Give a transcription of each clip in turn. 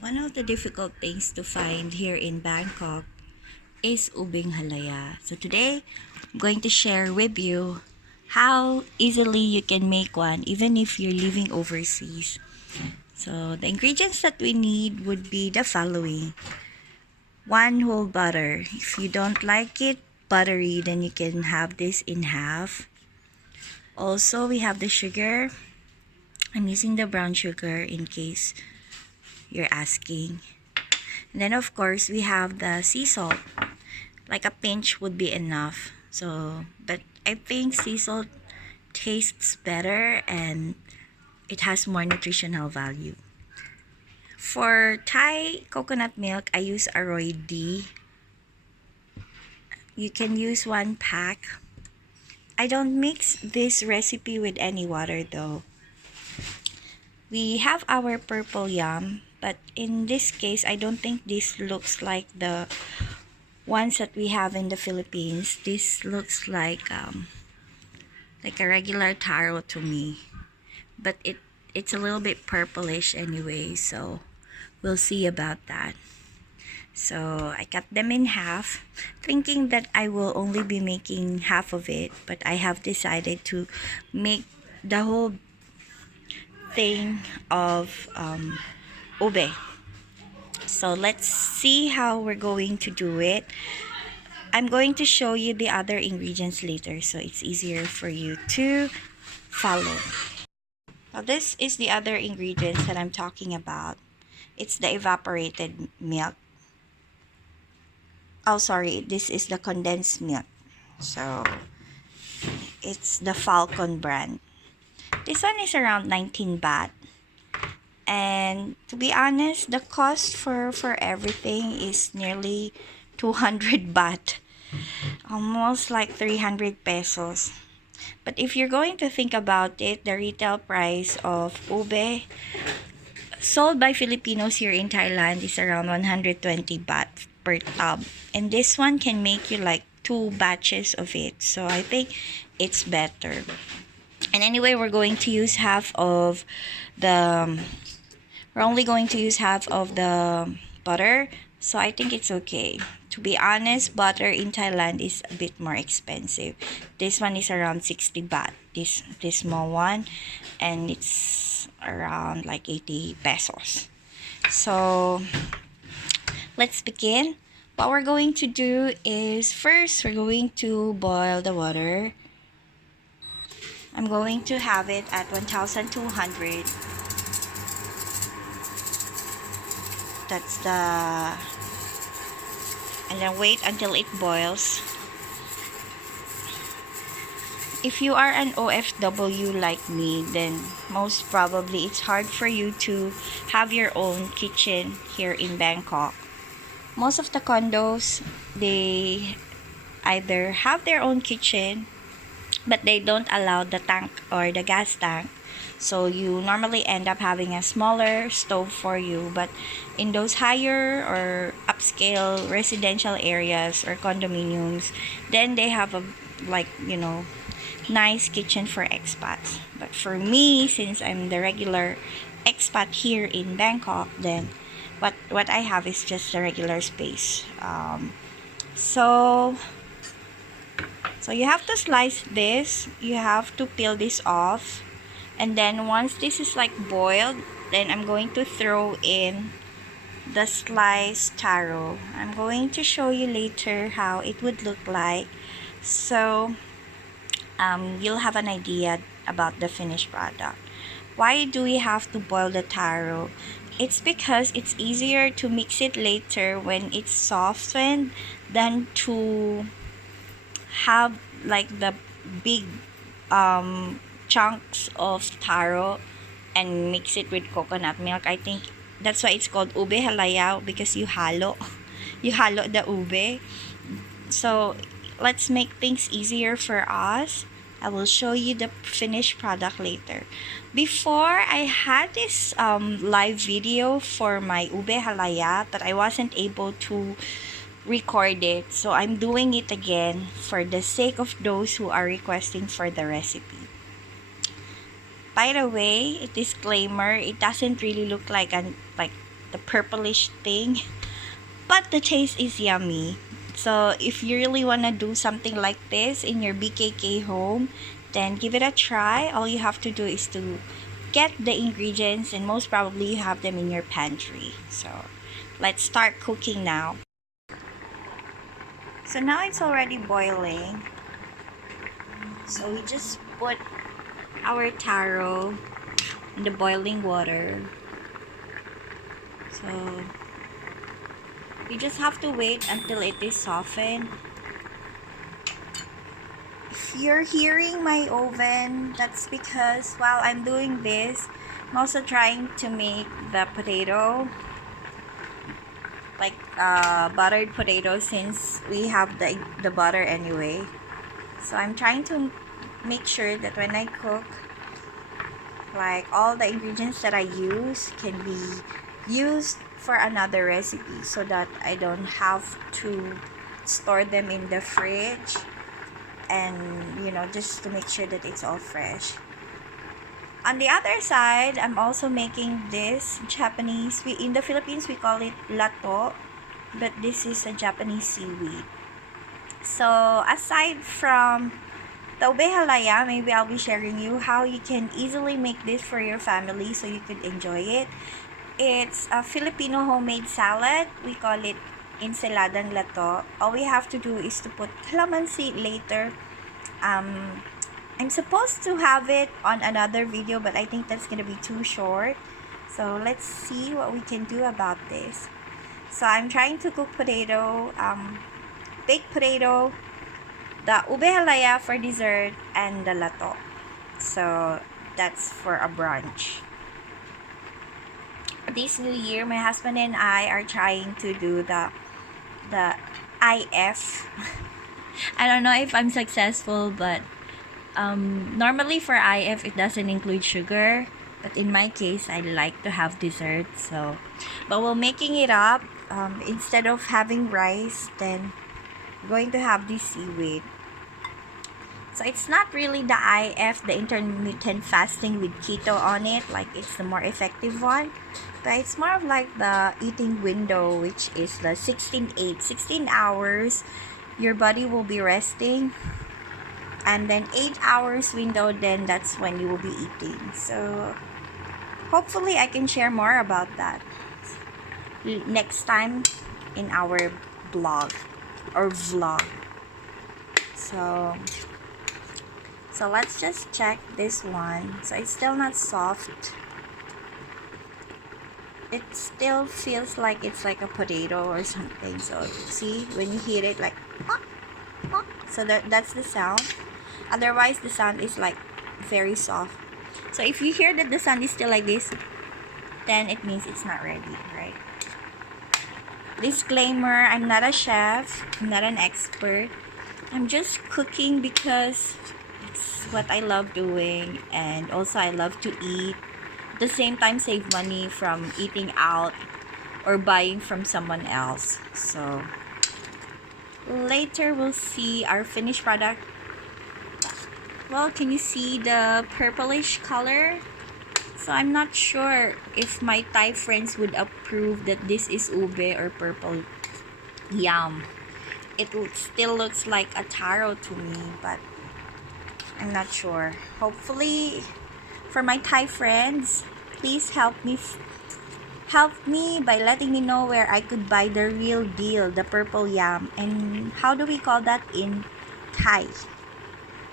One of the difficult things to find here in Bangkok is Ube Halaya. So today, I'm going to share with you how easily you can make one even if you're living overseas. So the ingredients that we need would be the following. One whole butter. If you don't like it buttery, then you can have this in half. Also, we have the sugar. I'm using the brown sugar in case you're asking. And then of course, we have the sea salt. Like a pinch would be enough. But I think sea salt tastes better and it has more nutritional value. For Thai coconut milk, I use Aroy D. You can use 1 pack. I don't mix this recipe with any water though. We have our purple yam, but in this case, I don't think this looks like the ones that we have in the Philippines. This looks like a regular taro to me, but it's a little bit purplish anyway, so we'll see about that. So I cut them in half, thinking that I will only be making half of it, but I have decided to make the whole thing of ube. So let's see how we're going to do it. I'm going to show you the other ingredients later so it's easier for you to follow. Now this is the other ingredients that I'm talking about. It's the evaporated milk. Oh, sorry, this is the condensed milk. So it's the Falcon brand. This one is around 19 baht. And to be honest, the cost for everything is nearly 200 baht. Almost like 300 pesos. But if you're going to think about it, the retail price of ube sold by Filipinos here in Thailand is around 120 baht per tub. And this one can make you like 2 batches of it. So I think it's better. And anyway, we're going to use we're only going to use half of the butter. So I think it's okay. To be honest, butter in Thailand is a bit more expensive. This one is around 60 baht. This small one. And it's around like 80 pesos. So let's begin. What we're going to do is first we're going to boil the water. I'm going to have it at 1,200. That's and then wait until it boils. If you are an OFW like me, then most probably it's hard for you to have your own kitchen here in Bangkok. Most of the condos, they either have their own kitchen, but they don't allow the tank or the gas tank. So you normally end up having a smaller stove for you. But in those higher or upscale residential areas or condominiums, then they have a nice kitchen for expats. But for me, since I'm the regular expat here in Bangkok, then what I have is just a regular space. So you have to slice this. You have to peel this off. And then once this is like boiled, then I'm going to throw in the sliced taro. I'm going to show you later how it would look like. So you'll have an idea about the finished product. Why do we have to boil the taro? It's because it's easier to mix it later when it's softened than to have like the big chunks of taro and mix it with coconut milk. I think that's why it's called Ube Halaya, because you halo the ube. So let's make things easier for us. I will show you the finished product later. Before, I had this live video for my Ube Halaya, but I wasn't able to record it. So I'm doing it again for the sake of those who are requesting for the recipe. By the way, a disclaimer, it doesn't really look like the purplish thing, but the taste is yummy. So if you really want to do something like this in your BKK home, then give it a try. All you have to do is to get the ingredients, and most probably you have them in your pantry. So let's start cooking now. So now it's already boiling. So we just put our taro in the boiling water. So you just have to wait until it is softened. If you're hearing my oven, that's because while I'm doing this, I'm also trying to make the potato, like buttered potato, since we have the butter anyway. So I'm trying to make sure that when I cook, like all the ingredients that I use can be used for another recipe, so that I don't have to store them in the fridge, and just to make sure that it's all fresh. On the other side, I'm also making this Japanese, in the Philippines we call it lato, but this is a Japanese seaweed. So aside from the Ube Halaya, maybe I'll be sharing you how you can easily make this for your family so you could enjoy it. It's a Filipino homemade salad. We call it ensaladang lato. All we have to do is to put calamansi later. I'm supposed to have it on another video, but I think that's gonna be too short. So let's see what we can do about this. So I'm trying to cook potato, baked potato, the ube halaya for dessert, and the lato. So that's for a brunch. This new year, my husband and I are trying to do the IF. I don't know if I'm successful, but normally for IF it doesn't include sugar, but in my case I like to have dessert. So but we're making it up. Instead of having rice, then we're going to have this seaweed. So it's not really the IF, the intermittent fasting with keto on it, like it's the more effective one, but it's more of like the eating window, which is the 16-8, 16 hours your body will be resting, and then 8 hours window, then that's when you will be eating. So hopefully I can share more about that next time in our blog or vlog. So let's just check this one. So it's still not soft. It still feels like it's like a potato or something. So see, when you heat it, like pop, pop. So that's the sound. Otherwise the sound is like very soft. So if you hear that the sound is still like this, then it means it's not ready, right? Disclaimer, I'm not a chef, I'm not an expert. I'm just cooking because it's what I love doing, and also I love to eat. At the same time, save money from eating out or buying from someone else. So later we'll see our finished product. Well, can you see the purplish color? So I'm not sure if my Thai friends would approve that this is ube or purple yam. It still looks like a taro to me, but I'm not sure. Hopefully, for my Thai friends, please help me by letting me know where I could buy the real deal, the purple yam, and how do we call that in Thai.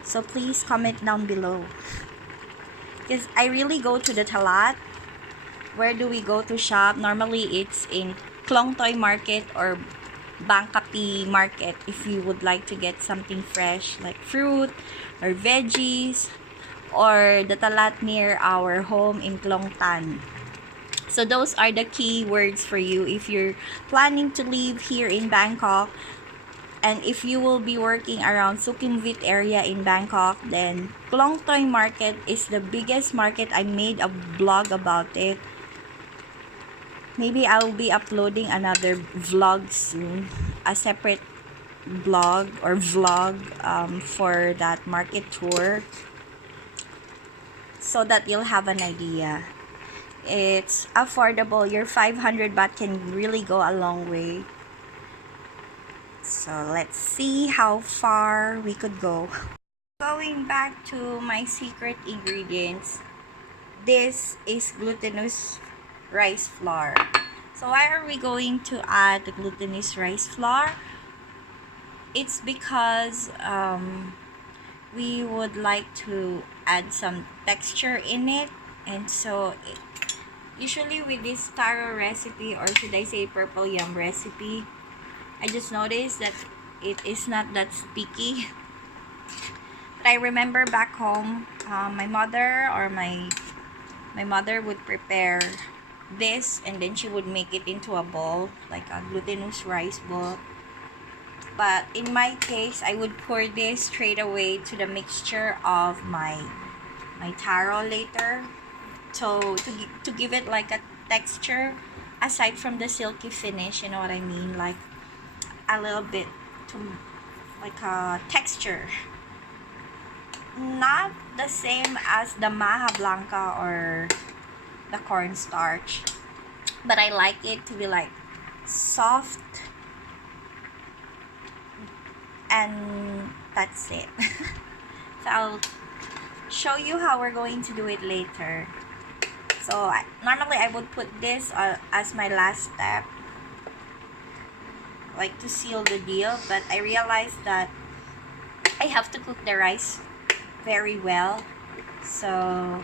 So please comment down below, because I really go to the talat. Where do we go to shop? Normally it's in Klong Toy Market or Bangkok market if you would like to get something fresh like fruit or veggies, or the talat near our home in Klong Tan. So those are the key words for you if you're planning to live here in Bangkok, and if you will be working around Sukhumvit area in Bangkok, then Klong Toy Market is the biggest market. I made a blog about it. Maybe I'll be uploading another vlog soon, a separate blog or vlog for that market tour, so that you'll have an idea. It's affordable. Your 500 baht can really go a long way. So let's see how far we could go. Going back to my secret ingredients, this is glutinous rice flour. So why are we going to add the glutinous rice flour? It's because we would like to add some texture in it, and so usually with this taro recipe, or should I say purple yam recipe, I just noticed that it is not that sticky. But I remember back home, my mother would prepare this, and then she would make it into a ball, like a glutinous rice ball. But in my case, I would pour this straight away to the mixture of my taro later, so to give it like a texture aside from the silky finish, you know what I mean, like a little bit to like a texture, not the same as the maha blanca or the cornstarch, but I like it to be like soft, and that's it. So I'll show you how we're going to do it later. So normally I would put this as my last step, like to seal the deal, but I realized that I have to cook the rice very well, so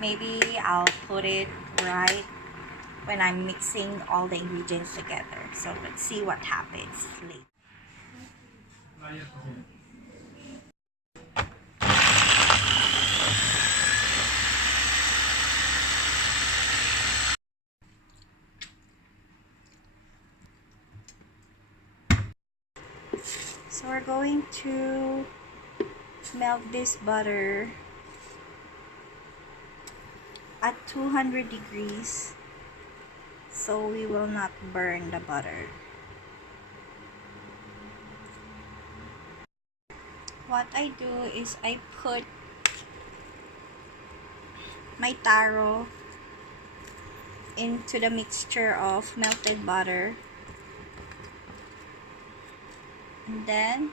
maybe I'll put it right when I'm mixing all the ingredients together. So let's see what happens later. So we're going to melt this butter at 200 degrees so we will not burn the butter. What I do is I put my taro into the mixture of melted butter, and then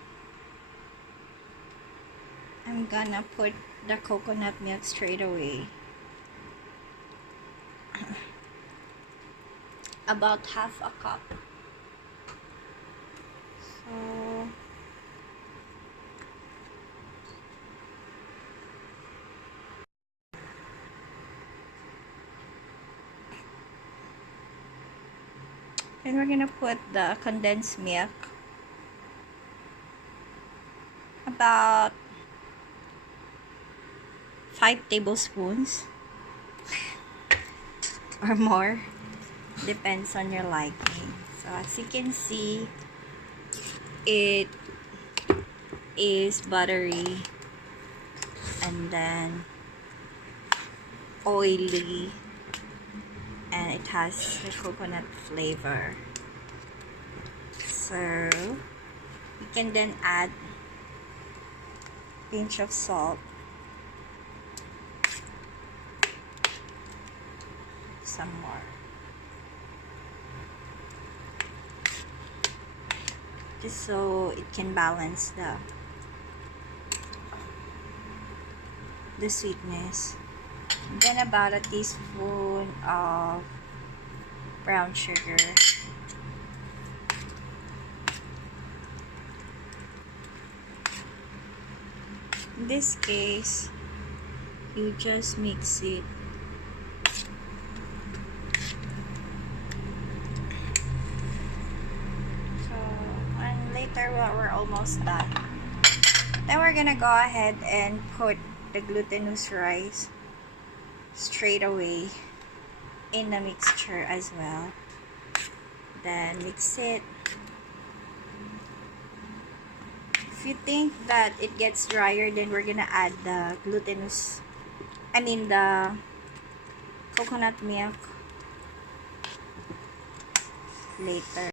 I'm gonna put the coconut milk straight away. About half a cup. So then we're gonna put the condensed milk, about 5 tablespoons or more, depends on your liking. So as you can see, it is buttery and then oily, and it has the coconut flavor. So you can then add a pinch of salt, some more, just so it can balance the sweetness. And then about a teaspoon of brown sugar. In this case, you just mix it. So, and later we're almost done. Then we're gonna go ahead and put the glutinous rice straight away in the mixture as well. Then mix it. If you think that it gets drier, then we're gonna add the the coconut milk later.